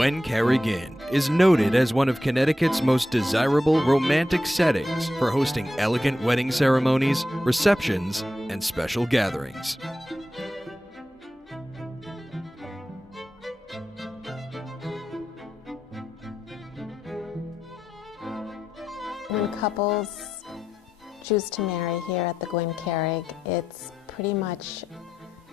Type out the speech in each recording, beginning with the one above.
Gwyn Careg Inn is noted as one of Connecticut's most desirable romantic settings for hosting elegant wedding ceremonies, receptions, and special gatherings. When couples choose to marry here at the Gwyn Careg, it's pretty much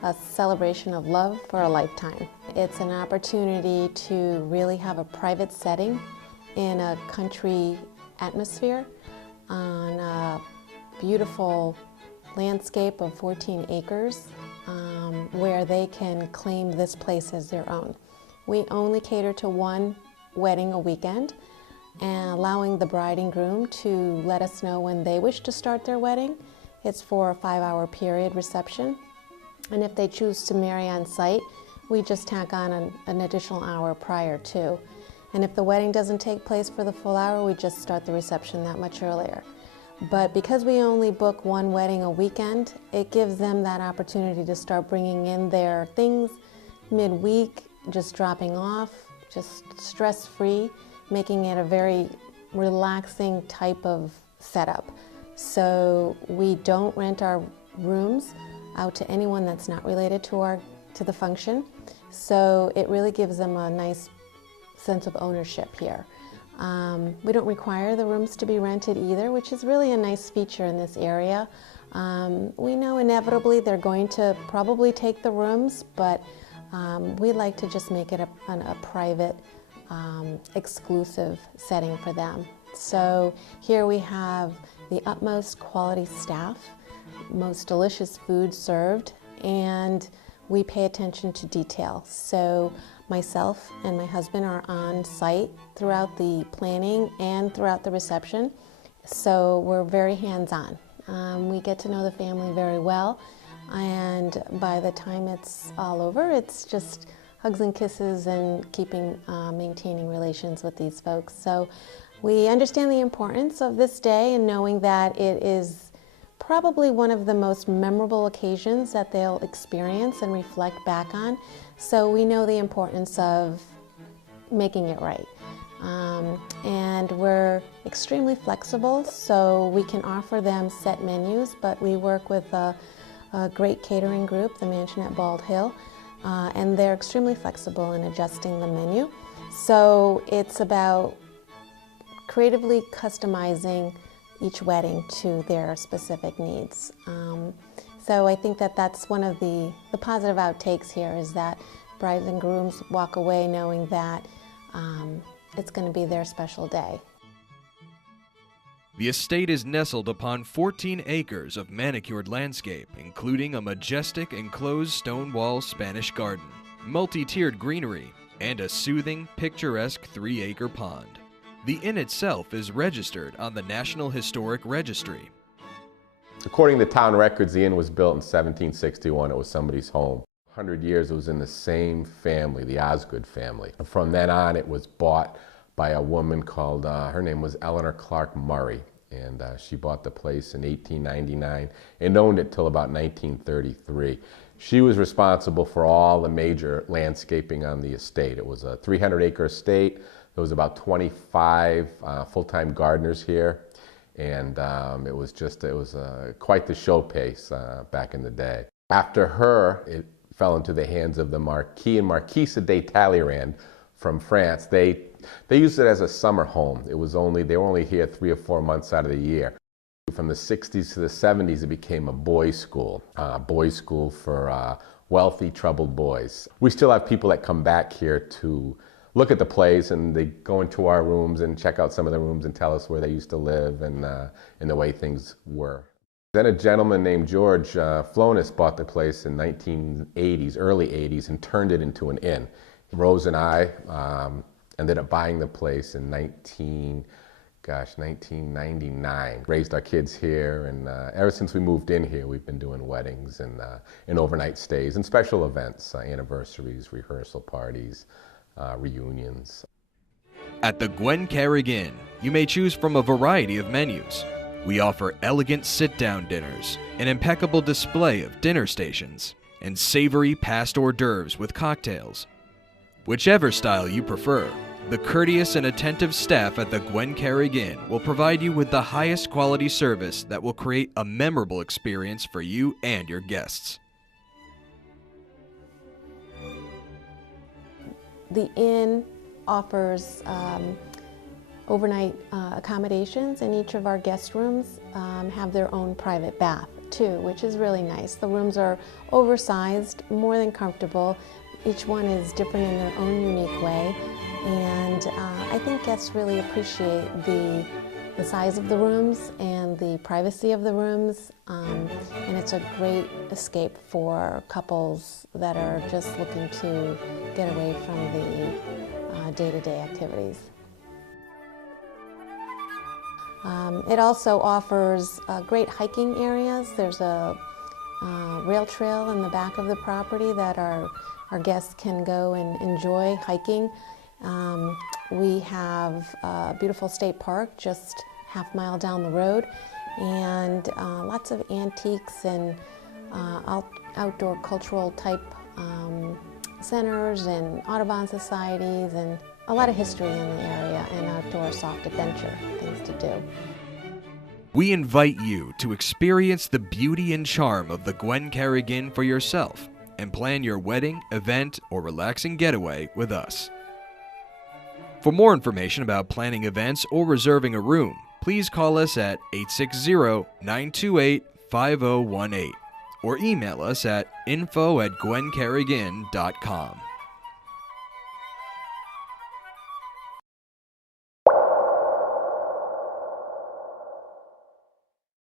a celebration of love for a lifetime. It's an opportunity to really have a private setting in a country atmosphere on a beautiful landscape of 14 acres where they can claim this place as their own. We only cater to one wedding a weekend, and allowing the bride and groom to let us know when they wish to start their wedding. It's for a 5-hour period reception. And if they choose to marry on site, we just tack on an additional hour prior to. And if the wedding doesn't take place for the full hour, we just start the reception that much earlier. But because we only book one wedding a weekend, it gives them that opportunity to start bringing in their things midweek, just dropping off, just stress-free, making it a very relaxing type of setup. So we don't rent our rooms out to anyone that's not related to the function. So it really gives them a nice sense of ownership here. We don't require the rooms to be rented either, which is really a nice feature in this area. We know inevitably they're going to probably take the rooms, but we like to just make it a private, exclusive setting for them. So here we have the utmost quality staff, most delicious food served, and we pay attention to detail. So myself and my husband are on site throughout the planning and throughout the reception, so we're very hands-on. We get to know the family very well, and by the time it's all over, it's just hugs and kisses and maintaining relations with these folks. So we understand the importance of this day and knowing that it is probably one of the most memorable occasions that they'll experience and reflect back on. So we know the importance of making it right. And we're extremely flexible, so we can offer them set menus, but we work with a great catering group, the Mansion at Bald Hill, and they're extremely flexible in adjusting the menu. So it's about creatively customizing each wedding to their specific needs. So I think that that's one of the positive outtakes here, is that brides and grooms walk away knowing that it's going to be their special day. The estate is nestled upon 14 acres of manicured landscape, including a majestic enclosed stone wall Spanish garden, multi-tiered greenery, and a soothing, picturesque 3-acre pond. The inn itself is registered on the National Historic Registry. According to town records, the inn was built in 1761. It was somebody's home. 100 years it was in the same family, the Osgood family. From then on, it was bought by a woman called, her name was Eleanor Clark Murray, and she bought the place in 1899 and owned it till about 1933. She was responsible for all the major landscaping on the estate. It was a 300-acre estate. There was about 25 full-time gardeners here, and it was quite the showpace back in the day. After her, it fell into the hands of the Marquis and Marquise de Talleyrand from France. They used it as a summer home. They were only here 3 or 4 months out of the year. From the 60s to the 70s, it became a boys' school for wealthy, troubled boys. We still have people that come back here to look at the plays, and they go into our rooms and check out some of the rooms and tell us where they used to live and the way things were. Then a gentleman named George Flonis bought the place in 1980s, early 80s, and turned it into an inn. Rose and I ended up buying the place in 1999. Raised our kids here, and ever since we moved in here, we've been doing weddings and overnight stays and special events, anniversaries, rehearsal parties, reunions. At the Gwyn Careg Inn, you may choose from a variety of menus. We offer elegant sit-down dinners, an impeccable display of dinner stations, and savory past hors d'oeuvres with cocktails. Whichever style you prefer, the courteous and attentive staff at the Gwyn Careg Inn will provide you with the highest quality service that will create a memorable experience for you and your guests. The inn offers overnight accommodations, and each of our guest rooms have their own private bath too, which is really nice. The rooms are oversized, more than comfortable. Each one is different in their own unique way, and I think guests really appreciate the size of the rooms and the privacy of the rooms, and it's a great escape for couples that are just looking to get away from the day-to-day activities. It also offers great hiking areas. There's a rail trail in the back of the property that our guests can go and enjoy hiking. We have a beautiful state park just half-mile down the road, and lots of antiques and outdoor cultural type centers and Audubon societies, and a lot of history in the area, and outdoor soft adventure things to do. We invite you to experience the beauty and charm of the Gwyn Careg Inn for yourself and plan your wedding, event, or relaxing getaway with us. For more information about planning events or reserving a room, please call us at 860-928-5018 or email us at info@gwyncareginn.com.